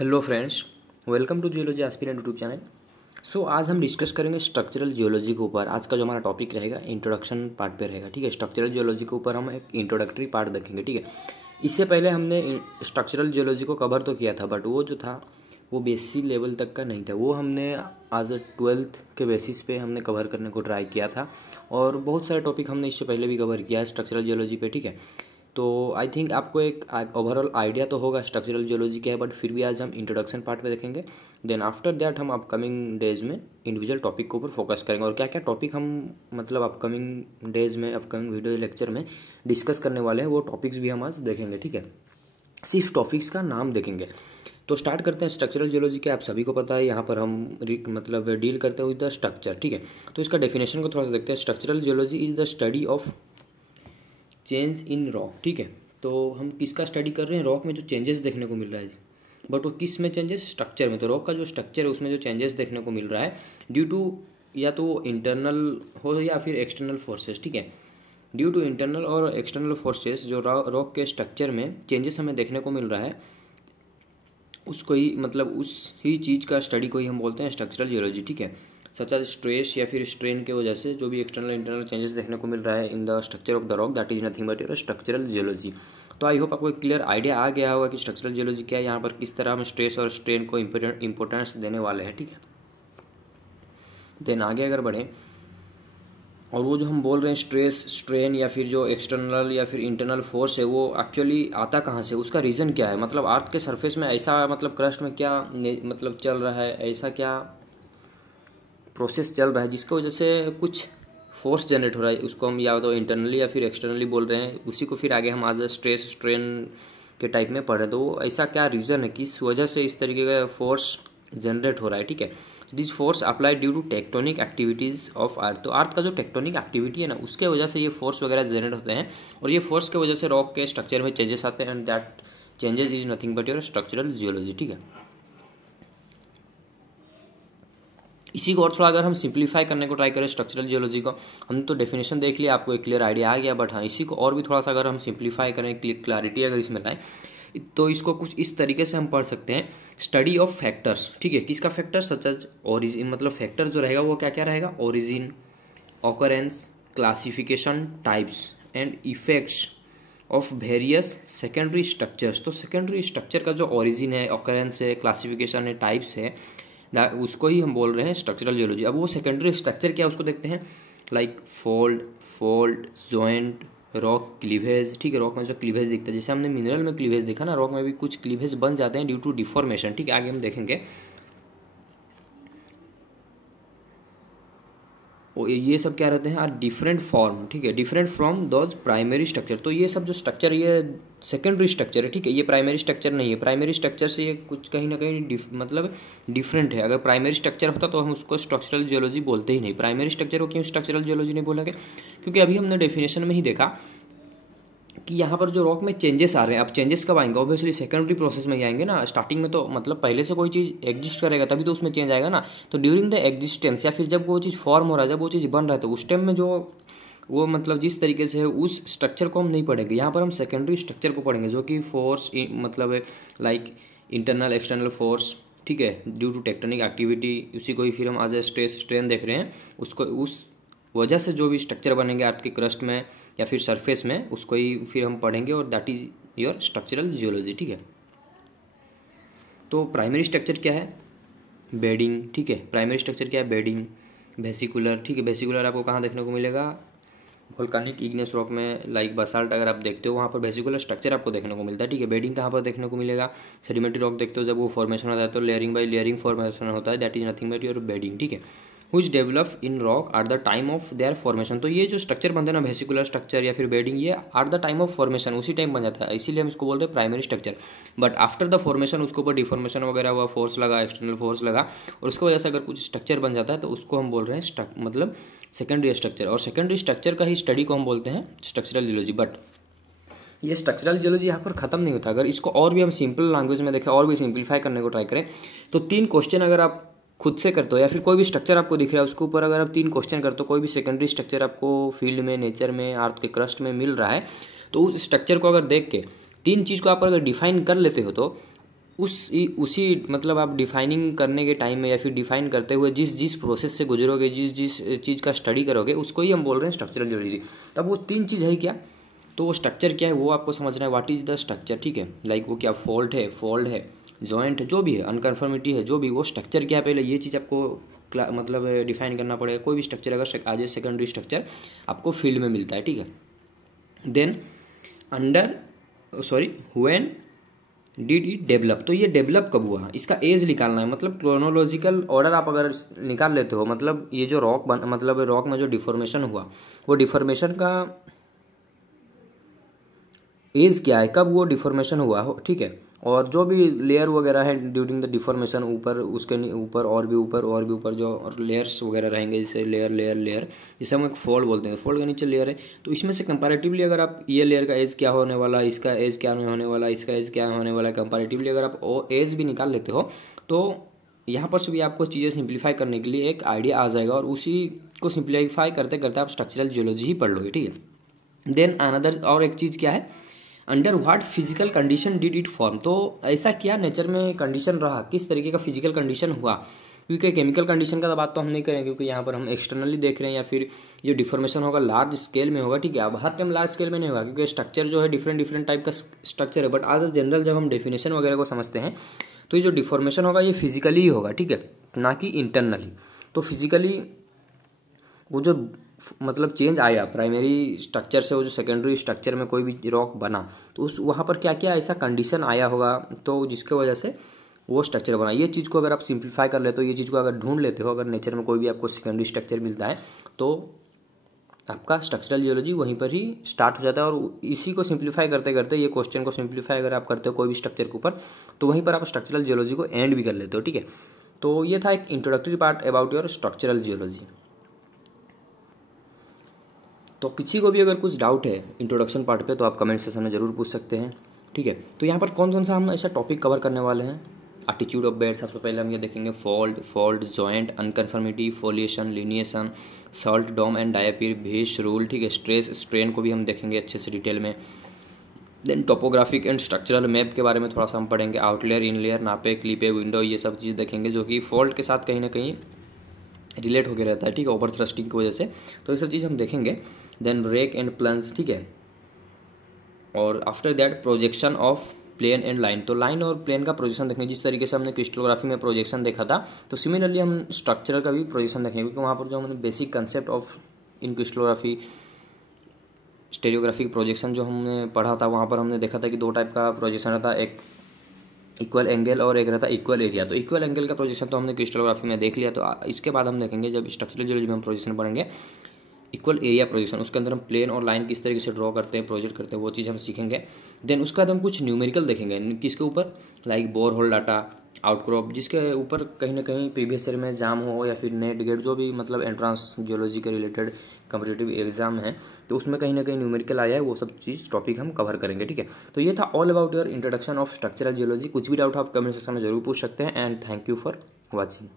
Hello friends, welcome to geology aspirant YouTube channel. आज हम discuss करेंगे स्ट्रक्चरल जियोलॉजी के ऊपर। आज का जो हमारा टॉपिक रहेगा इंट्रोडक्शन पार्ट पे रहेगा। ठीक है, स्ट्रक्चरल जियोलॉजी के ऊपर हम एक इंट्रोडक्टरी पार्ट देखेंगे। ठीक है, इससे पहले हमने स्ट्रक्चरल जियोलॉजी को कवर तो किया था, बट वो जो था वो बेसिक लेवल तक का नहीं था। वो हमने आज 12th के बेसिस पे हमने कवर करने को ट्राई किया था, और बहुत सारे टॉपिक हमने इससे पहले भी कवर किया है स्ट्रक्चरल जियोलॉजी पे। ठीक है, तो आई थिंक आपको एक ओवरऑल आइडिया तो होगा स्ट्रक्चरल जियोलॉजी क्या है, बट फिर भी आज हम इंट्रोडक्शन पार्ट पे देखेंगे। देन आफ्टर दैट हम अपकमिंग डेज में इंडिविजुअल टॉपिक के ऊपर फोकस करेंगे, और क्या क्या टॉपिक हम मतलब अपकमिंग डेज में, अपकमिंग वीडियो लेक्चर में डिस्कस करने वाले हैं, वो टॉपिक्स भी हम आज देखेंगे। ठीक है, सिर्फ टॉपिक्स का नाम देखेंगे। तो स्टार्ट करते हैं। स्ट्रक्चरल जियोलॉजी क्या आप सभी को पता है, यहाँ पर हम मतलब डील करते हैं विद द स्ट्रक्चर। ठीक है, तो इसका डेफिनेशन को थोड़ा सा देखते हैं। Structural geology is the study of change in rock. ठीक है, तो हम किसका स्टडी कर रहे हैं? रॉक में जो चेंजेस देखने को मिल रहा है, बट वो किस में चेंजेस? स्ट्रक्चर में। तो रॉक का जो स्ट्रक्चर है उसमें जो चेंजेस देखने को मिल रहा है ड्यू टू या तो इंटरनल हो या फिर एक्सटर्नल फोर्सेस। ठीक है, ड्यू टू इंटरनल और एक्सटर्नल फोर्सेस जो रॉक के स्ट्रक्चर में चेंजेस हमें देखने को मिल रहा है, उसको ही मतलब उस ही चीज़ का स्टडी को ही हम बोलते हैं स्ट्रक्चरल जियोलॉजी। ठीक है, सच एज स्ट्रेस या फिर स्ट्रेन के वजह से जो भी एक्सटर्नल इंटरनल चेंजेस देखने को मिल रहा है in the structure of the rock, that is nothing but your structural geology. तो आई होप आपको एक क्लियर आइडिया आ गया होगा कि स्ट्रक्चरल जियोलॉजी क्या है, यहाँ पर किस तरह हम स्ट्रेस और स्ट्रेन को इंपॉर्टेंस देने वाले हैं। ठीक है, देन आगे अगर बढ़ें, और वो जो हम बोल रहे हैं स्ट्रेस स्ट्रेन या फिर जो एक्सटर्नल या फिर इंटरनल फोर्स है, वो एक्चुअली आता कहाँ से, उसका रीज़न क्या है? मतलब अर्थ के सरफेस में ऐसा मतलब क्रस्ट में क्या मतलब चल रहा है, ऐसा क्या प्रोसेस चल रहा है जिसकी वजह से कुछ फोर्स जनरेट हो रहा है, उसको हम या तो इंटरनली या फिर एक्सटर्नली बोल रहे हैं। उसी को फिर आगे हम आज स्ट्रेस स्ट्रेन के टाइप में पढ़ रहे हैं। तो ऐसा क्या रीज़न है, किस वजह से इस तरीके का फोर्स जनरेट हो रहा है? ठीक है, this force apply due to tectonic activities of earth. तो अर्थ का जो टेक्टोनिक एक्टिविटी है ना, उसके वजह से ये फोर्स वगैरह जनरेट होते हैं, और ये फोर्स के वजह से रॉक के स्ट्रक्चर में चेंजेस आते हैं, and that changes is nothing but your structural geology. ठीक है, इसी को और थोड़ा अगर हम सिंप्लीफाई करने को ट्राई करें स्ट्रक्चरल जियोलॉजी को, हम तो डेफिनेशन देख लिया, आपको एक क्लियर आइडिया आ गया, बट हाँ इसी को और भी थोड़ा सा अगर हम सिंप्लीफाई करें, क्लैरिटी अगर इसमें लाएं, तो इसको कुछ इस तरीके से हम पढ़ सकते हैं। Study of factors. ठीक है, किसका फैक्टर? सच एज ओरिजिन, मतलब फैक्टर जो रहेगा वो क्या क्या रहेगा? Origin, occurrence, classification, types and effects of various secondary structures. तो सेकेंडरी स्ट्रक्चर का जो ओरिजिन है, ऑकरेंस है, क्लासिफिकेशन है, टाइप्स है, उसको ही हम बोल रहे हैं स्ट्रक्चरल जियोलॉजी। अब वो सेकेंडरी स्ट्रक्चर क्या है उसको देखते हैं, like fold, joint, rock cleavage. ठीक है, रॉक में जो क्लीवेज दिखता है, जैसे हमने मिनरल में क्लीवेज देखा ना, रॉक में भी कुछ क्लीवेज बन जाते हैं ड्यू टू डिफॉर्मेशन। ठीक है, आगे हम देखेंगे। ये सब क्या रहते हैं? Are different form. ठीक है, different from those primary structure. तो ये सब जो स्ट्रक्चर, ये सेकेंडरी स्ट्रक्चर है। ठीक है, ये प्राइमरी स्ट्रक्चर नहीं है। प्राइमरी स्ट्रक्चर से ये कुछ कहीं ना कहीं मतलब डिफरेंट है। अगर प्राइमरी स्ट्रक्चर होता तो हम उसको स्ट्रक्चरल जियोलॉजी बोलते ही नहीं। प्राइमरी स्ट्रक्चर को क्यों स्ट्रक्चरल जियोलॉजी नहीं बोलेंगे? क्योंकि अभी हमने डेफिनेशन में ही देखा कि यहाँ पर जो रॉक में चेंजेस आ रहे हैं, अब चेंजेस कब आएंगे? ऑब्वियसली सेकेंडरी प्रोसेस में ही आएंगे ना। स्टार्टिंग में तो मतलब पहले से कोई चीज़ एग्जिस्ट करेगा तभी तो उसमें चेंज आएगा ना। तो ड्यूरिंग द एग्जिस्टेंस या फिर जब वो चीज़ फॉर्म हो रहा है, जब वो चीज़ बन रहा है, तो उस टाइम में जो वो मतलब जिस तरीके से है उस स्ट्रक्चर को हम नहीं पढ़ेंगे। यहाँ पर हम सेकेंडरी स्ट्रक्चर को पढ़ेंगे, जो कि फोर्स मतलब लाइक इंटरनल एक्सटर्नल फोर्स। ठीक है, ड्यू टू टेक्टोनिक एक्टिविटी, उसी को ही फिर हम आज स्ट्रेस स्ट्रेन देख रहे हैं। उसको उस वजह से जो भी स्ट्रक्चर बनेंगे अर्थ के क्रस्ट में या फिर सरफेस में, उसको ही फिर हम पढ़ेंगे, और that is your structural geology. ठीक है, तो प्राइमरी स्ट्रक्चर क्या है? बेडिंग। ठीक है, प्राइमरी स्ट्रक्चर क्या है? Bedding, vesicular. ठीक है, वेसिकुलर आपको कहाँ देखने को मिलेगा? वोल्केनिक इग्नियस रॉक में, लाइक बसाल्ट अगर आप देखते हो वहाँ पर वेसिकुलर स्ट्रक्चर आपको देखने को मिलता है। ठीक है, बेडिंग कहाँ पर देखने को मिलेगा? सेडिमेंट्री रॉक देखते हो, जब वो फॉर्मेशन होता है तो लेयरिंग बाय लेयरिंग फॉर्मेशन होता है, that is nothing but your bedding. ठीक है, which develop in rock at the time of their formation। तो ये जो स्ट्रक्चर बनते हैं ना, वेसिकुलर स्ट्रक्चर या फिर बेडिंग, ये at the time of formation उसी टाइम बन जाता है, इसीलिए हम इसको बोलते हैं primary structure. But after the formation उसके ऊपर डिफॉर्मेशन वगैरह हुआ, फोर्स लगा, एक्सटर्नल फोर्स लगा, और उसकी वजह से अगर कुछ स्ट्रक्चर बन जाता है तो उसको हम बोल रहे हैं मतलब सेकेंडरी स्ट्रक्चर। और सेकेंडरी स्ट्रक्चर का ही स्टडी को हम बोलते हैं स्ट्रक्चरल जियोलॉजी। बट ये स्ट्रक्चरल जियोलॉजी यहाँ पर खत्म नहीं होता। अगर इसको और भी हम सिंपल लैंग्वेज में देखें और भी सिंप्लीफाई करने को ट्राई करें, तो 3 क्वेश्चन अगर आप खुद से करते हो, या फिर कोई भी स्ट्रक्चर आपको दिख रहा है उसके ऊपर अगर आप 3 क्वेश्चन करते हो, कोई भी सेकेंडरी स्ट्रक्चर आपको फील्ड में, नेचर में, अर्थ के क्रस्ट में मिल रहा है, तो उस स्ट्रक्चर को अगर देख के 3 चीज़ को आप अगर डिफाइन कर लेते हो, तो उसी मतलब आप डिफाइनिंग करने के टाइम में या फिर डिफाइन करते हुए जिस प्रोसेस से गुजरोगे, जिस चीज़ का स्टडी करोगे, उसको ही हम बोल रहे हैं स्ट्रक्चरल जियोलॉजी। तब वो 3 चीज़ है क्या, तो वो स्ट्रक्चर क्या है वो आपको समझना है, व्हाट इज़ द स्ट्रक्चर, ठीक है। लाइक वो क्या फॉल्ट है, फोल्ड है, जॉइंट है, जो भी है, अनकन्फर्मिटी है, जो भी, वो स्ट्रक्चर क्या है, पहले ये चीज़ आपको मतलब डिफाइन करना पड़ेगा। कोई भी स्ट्रक्चर अगर आज सेकेंडरी स्ट्रक्चर आपको फील्ड में मिलता है, ठीक है। Then when did it develop, तो ये डेवलप कब हुआ, इसका एज निकालना है, मतलब क्रोनोलॉजिकल ऑर्डर आप अगर निकाल लेते हो, मतलब ये जो मतलब रॉक में जो डिफॉर्मेशन हुआ, वो डिफॉर्मेशन का एज क्या है, कब वो डिफॉर्मेशन हुआ हो, ठीक है। और जो भी लेयर वगैरह है ड्यूरिंग द डिफॉर्मेशन, ऊपर उसके ऊपर और भी ऊपर जो और लेयर्स वगैरह रहेंगे, जैसे लेयर जैसे हम एक फोल्ड बोलते हैं, फोल्ड के नीचे लेयर है, तो इसमें से कंपैरेटिवली अगर आप ये लेयर का एज क्या होने वाला, इसका एज क्या होने वाला, इसका एज क्या होने वाला, कंपैरेटिवली अगर आप एज भी निकाल लेते हो, तो यहाँ पर से भी आपको चीज़ें सिंप्लीफाई करने के लिए एक आइडिया आ जाएगा, और उसी को सिंप्लीफाई करते करते आप स्ट्रक्चरल जियोलॉजी ही पढ़ लोगे, ठीक है। देन अनदर, और एक चीज़ क्या है, under what physical condition did it form, तो ऐसा क्या नेचर में कंडीशन रहा, किस तरीके का फिजिकल कंडीशन हुआ, क्योंकि केमिकल कंडीशन का बात तो हम नहीं करें, क्योंकि यहाँ पर हम एक्सटर्नली देख रहे हैं, या फिर जो डिफॉर्मेशन होगा लार्ज स्केल में होगा, ठीक है। अब हर टाइम लार्ज स्केल में नहीं होगा, क्योंकि स्ट्रक्चर जो है डिफरेंट टाइप का स्ट्रक्चर है, बट आज जनरल जब हम डेफिनेशन वगैरह को समझते हैं, तो ये जो डिफॉर्मेशन होगा ये फिजिकली ही होगा, ठीक है, ना कि इंटरनली। तो फिजिकली वो जो मतलब चेंज आया प्राइमरी स्ट्रक्चर से वो जो सेकेंडरी स्ट्रक्चर में कोई भी रॉक बना, तो उस वहाँ पर क्या क्या ऐसा कंडीशन आया होगा, तो जिसके वजह से वो स्ट्रक्चर बना। ये चीज़ को अगर आप सिंप्लीफाई कर लेते हो, ये चीज़ को अगर ढूंढ लेते हो, अगर नेचर में कोई भी आपको सेकेंडरी स्ट्रक्चर मिलता है, तो आपका स्ट्रक्चरल जियोलॉजी वहीं पर ही स्टार्ट हो जाता है। और इसी को सिंप्लीफाई करते करते, ये क्वेश्चन को सिंप्लीफाई अगर आप करते हो कोई भी स्ट्रक्चर के ऊपर, तो वहीं पर आप स्ट्रक्चरल जियोलॉजी को एंड भी कर लेते हो, ठीक है। तो ये था एक introductory part about your structural geology. तो किसी को भी अगर कुछ डाउट है इंट्रोडक्शन पार्ट पे, तो आप कमेंट सेक्शन में ज़रूर पूछ सकते हैं, ठीक है। तो यहाँ पर कौन कौन सा हम ऐसा टॉपिक कवर करने वाले हैं, एटीट्यूड ऑफ बेड, सबसे पहले हम ये देखेंगे fold, joint, unconformity, foliation, lineation, salt dome and diapir, भेज रूल, ठीक है। स्ट्रेस स्ट्रेन को भी हम देखेंगे अच्छे से डिटेल में। Then topographic and structural map के बारे में थोड़ा सा हम पढ़ेंगे, आउटलेयर, इनलेयर, नापे, क्लिपे, विंडो, ये सब चीज़ देखेंगे, जो कि फॉल्ट के साथ कहीं ना कहीं रिलेट होकर रहता है, ठीक है, ओवर थ्रस्टिंग की वजह से। तो ये सब चीज़ हम देखेंगे। देन रेक एंड प्लंज, ठीक है। और after that projection of plane and line, तो लाइन और प्लेन का प्रोजेक्शन देखेंगे, जिस तरीके से हमने क्रिस्टलोग्राफी में प्रोजेक्शन देखा था, तो सिमिलरली हम स्ट्रक्चरल का भी प्रोजेक्शन देखेंगे, क्योंकि वहाँ पर जो हमने basic concept of in crystallography stereographic projection जो हमने पढ़ा था, वहाँ पर हमने देखा था कि 2 टाइप का प्रोजेक्शन रहता है, एक इक्वल एंगल और एक रहता है इक्वल एरिया। तो इक्वल एंगल का प्रोजेक्शन तो हमने क्रिस्टलोग्राफी में देख लिया, तो इसके बाद हम देखेंगे जब स्ट्रक्चरल जियोलॉजी में हम प्रोजेक्शन पढ़ेंगे इक्वल एरिया प्रोजेक्शन, उसके अंदर हम प्लेन और लाइन किस तरीके से ड्रॉ करते हैं, प्रोजेक्ट करते हैं, वो चीज़ हम सीखेंगे। देन उसके बाद हम कुछ न्यूमेरिकल देखेंगे, किसके ऊपर, like bore hole data, outcrop, जिसके ऊपर कहीं ना कहीं प्रीवियस ईयर में एग्जाम हो या फिर नेट गेट जो भी मतलब एंट्रांस जियोलॉजी के रिलेटेड कम्पिटिटिव एग्जाम है, तो उसमें कहीं ना कहीं न्यूमेरिकल आया है, वो सब चीज़ टॉपिक हम कवर करेंगे, ठीक है। तो ये था all about your introduction of structural geology. कुछ भी डाउट आप कमेंट सेक्शन में जरूर पूछ सकते हैं, and thank you for watching.